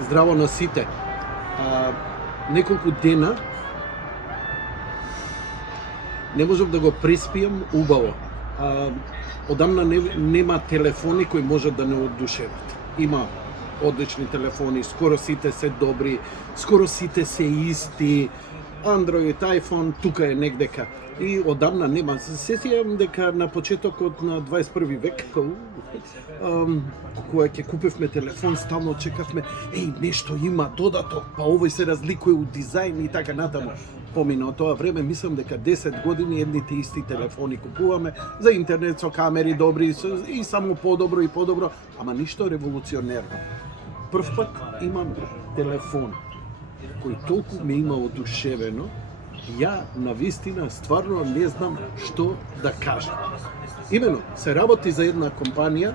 Здраво на сите. Неколку дена не можам да го преспиам убаво. Одамна нема телефони кои можат да не одушеват. Има одлични телефони, скоро сите се добри, скоро сите се исти. Android, iPhone, тука е негдека. И одамна нема. Се сеќавам дека на почетокот на 21 век, кога ќе купивме телефон, стално чекавме, нешто има додато, па овој се разликува од дизајн и така натаму. Помина од тоа време, мислам дека 10 години едните исти телефони купуваме за интернет со камери добри и само подобро и подобро, ама ништо револуционерно. Прв пат имам телефон кој толку ме има одушевено, ја навистина стварно не знам што да кажам. Имено, се работи за една компанија